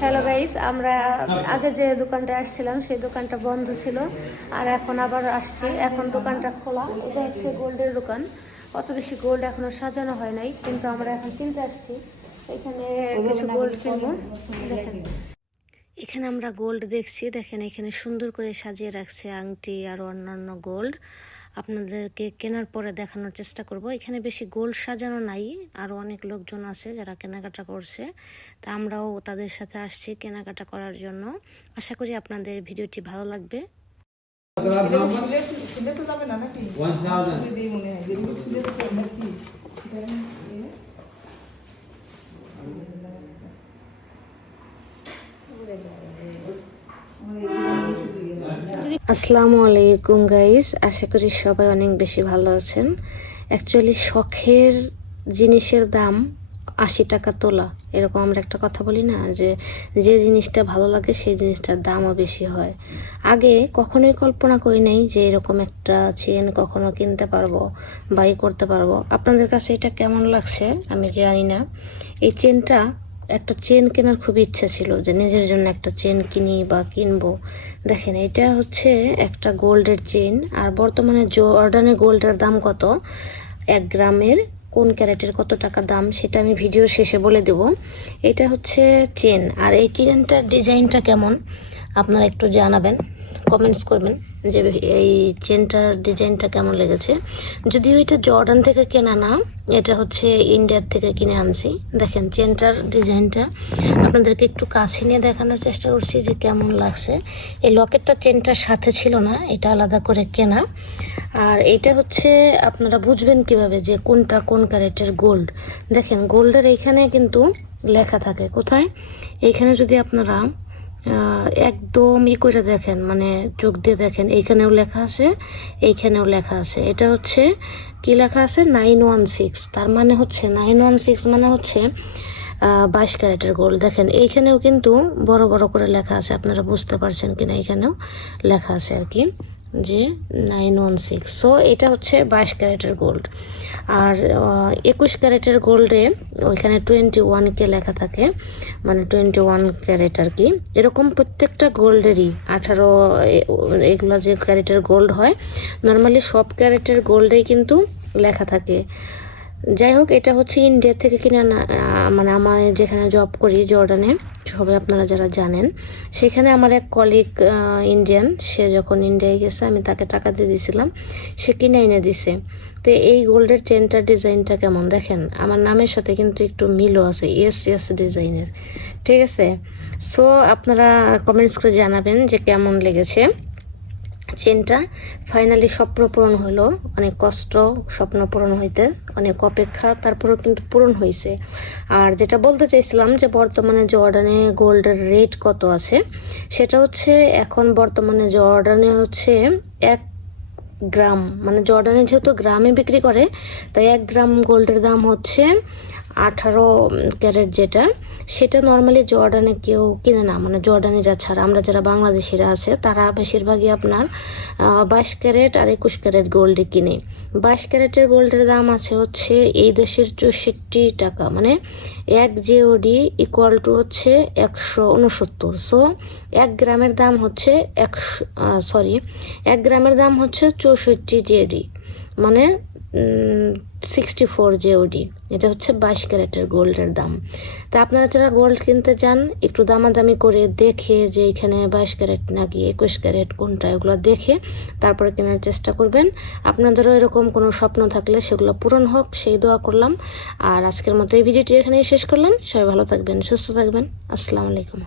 Hello guys আমরা আগে যে দোকানটা আসছিলাম, সেই দোকানটা বন্ধ ছিল। আর এখন আবার আসছি। এখন দোকানটা খোলা। এটা হচ্ছে গোল্ডের দোকান। অত বেশি গোল্ড এখনও সাজানো হয় নাই, কিন্তু আমরা এখন কিনতে আসছি। এখানে কিছু গোল্ড কিনবো। দেখেন। এখানে আমরা গোল্ড দেখছি। দেখেন, এখানে সুন্দর করে সাজিয়ে রাখছে আংটি আর অন্যান্য গোল্ড। আপনাদেরকে কেনার পরে দেখানোর চেষ্টা করব। এখানে বেশি গোল সাজানো নাই আর অনেক লোকজন আছে যারা কেনাকাটা করছে। তা আমরাও তাদের সাথে আসছি কেনাকাটা করার জন্য। আশা করি আপনাদের ভিডিওটি ভালো লাগবে। যাবে না নাকি? আসসালামু আলাইকুম গাইস আশা করি সবাই অনেক বেশি ভালো আছেন। অ্যাকচুয়ালি শখের জিনিসের দাম আশি টাকা তোলা। এরকম আমরা একটা কথা বলি না, যে যে জিনিসটা ভালো লাগে, সেই জিনিসটার দামও বেশি হয়। আগে কখনোই কল্পনা করি নাই যে এরকম একটা চেন কখনো কিনতে পারব বাই করতে পারব। আপনাদের কাছে এটা কেমন লাগছে, আমি জানি না। এই চেনটা একটা চেন কেনার খুব ইচ্ছা ছিল যে নিজের জন্য একটা চেন কিনি বা কিনবো। দেখেন, এটা হচ্ছে একটা গোল্ডের চেন, আর বর্তমানে জর্ডানে গোল্ডের দাম কত? এক গ্রামের কোন ক্যারেটের কত টাকা দাম, সেটা আমি ভিডিও শেষে বলে দেব। এটা হচ্ছে চেন, আর এই চেনটার ডিজাইনটা কেমন? আপনারা একটু জানাবেন। কমেন্টস করবেন যে এই চেনটার ডিজাইনটা কেমন লেগেছে। যদিও এটা জর্ডান থেকে কেনা না, এটা হচ্ছে ইন্ডিয়ার থেকে কিনে আনছি। দেখেন চেনটার ডিজাইনটা আপনাদেরকে একটু কাছে নিয়ে দেখানোর চেষ্টা করছি যে কেমন লাগছে। এই লকেটটা চেনটার সাথে ছিল না, এটা আলাদা করে কেনা। আর এটা হচ্ছে আপনারা বুঝবেন কীভাবে যে কোনটা কোন ক্যারেটের গোল্ড দেখেন গোল্ডের এইখানে কিন্তু লেখা থাকে। কোথায়? এইখানে যদি আপনারা একদম ই করে দেখেন মানে চোখ দিয়ে দেখেন। এইখানেও লেখা আছে, এইখানেও লেখা আছে। এটা হচ্ছে কি লেখা আছে? Nine one six. তার মানে হচ্ছে, নাইন ওয়ান সিক্স মানে হচ্ছে বাইশ ক্যারেটের গোল্ড দেখেন, এইখানেও কিন্তু বড় বড় করে লেখা আছে। আপনারা বুঝতে পারছেন কিনা এখানেও লেখা আছে আর কি। যে নাইন ওয়ান সিক্স সো এটা হচ্ছে বাইশ ক্যারেটের গোল্ড আর একুশ ক্যারেটের গোল্ডে ওইখানে টোয়েন্টি ওয়ানকে লেখা থাকে। মানে টোয়েন্টি ওয়ান ক্যারেট আর কি। এরকম প্রত্যেকটা গোল্ডেরই আঠারো এগুলো যে ক্যারেটের গোল্ড হয় নর্মালি সব ক্যারেটের গোল্ডেই কিন্তু লেখা থাকে। যাই হোক এটা হচ্ছে ইন্ডিয়া থেকে কিনে মানে আমার যেখানে জব করি, জর্ডানে, সবাই আপনারা যারা জানেন, সেখানে আমার এক কলিগ ইন্ডিয়ান সে যখন ইন্ডিয়ায় গেছে, আমি তাকে টাকা দিয়ে দিয়েছিলাম সে কিনে এনে দিছে। তো এই গোল্ডের চেনটার ডিজাইনটা কেমন দেখেন? আমার নামের সাথে কিন্তু একটু মিলও আছে এস এস ডিজাইনের। ঠিক আছে? সো আপনারা কমেন্টস করে জানাবেন যে কেমন লেগেছে। চেনটা ফাইনালি স্বপ্ন পূরণ হলো। অনেক কষ্ট, স্বপ্ন পূরণ হইতে অনেক অপেক্ষা, তারপরেও কিন্তু পূরণ হয়েছে আর যেটা বলতে চাইছিলাম যে বর্তমানে জর্ডানে গোল্ডের রেট কত আছে, সেটা হচ্ছে এখন বর্তমানে জর্ডানে হচ্ছে এক গ্রাম। মানে জর্ডানে যেহেতু গ্রামে বিক্রি করে, তাই এক গ্রাম গোল্ডের দাম হচ্ছে আঠারো ক্যারেট যেটা, সেটা নর্মালি জর্ডানে কেউ কিনে না। মানে জর্ডানিরা ছাড়া। আমরা যারা বাংলাদেশিরা আছে, তারা বেশিরভাগই আপনার বাইশ ক্যারেট আর একুশ ক্যারেট গোল্ডে কিনে। বাইশ ক্যারেটের গোল্ডের দাম আছে হচ্ছে এই দেশের চৌষট্টি টাকা। মানে এক জিওডি ইকুয়াল টু হচ্ছে একশো উনসত্তর। সো এক গ্রামের দাম হচ্ছে একশো সরি এক গ্রামের দাম হচ্ছে চৌষট্টি জেডি মানে সিক্সটি ফোর জেওডি এটা হচ্ছে বাইশ ক্যারেটের গোল্ডের দাম। তা আপনারা যারা গোল্ড কিনতে চান একটু দামাদামি করে দেখে যে এখানে বাইশ ক্যারেট নাকি একুশ ক্যারেট কোনটা, এগুলো দেখে তারপরে কেনার চেষ্টা করবেন। আপনাদেরও এরকম কোনো স্বপ্ন থাকলে সেগুলো পূরণ হোক, সেই দোয়া করলাম। আর আজকের মতো এই ভিডিওটি এখানেই শেষ করলাম। সবাই ভালো থাকবেন, সুস্থ থাকবেন। আসসালামু আলাইকুম।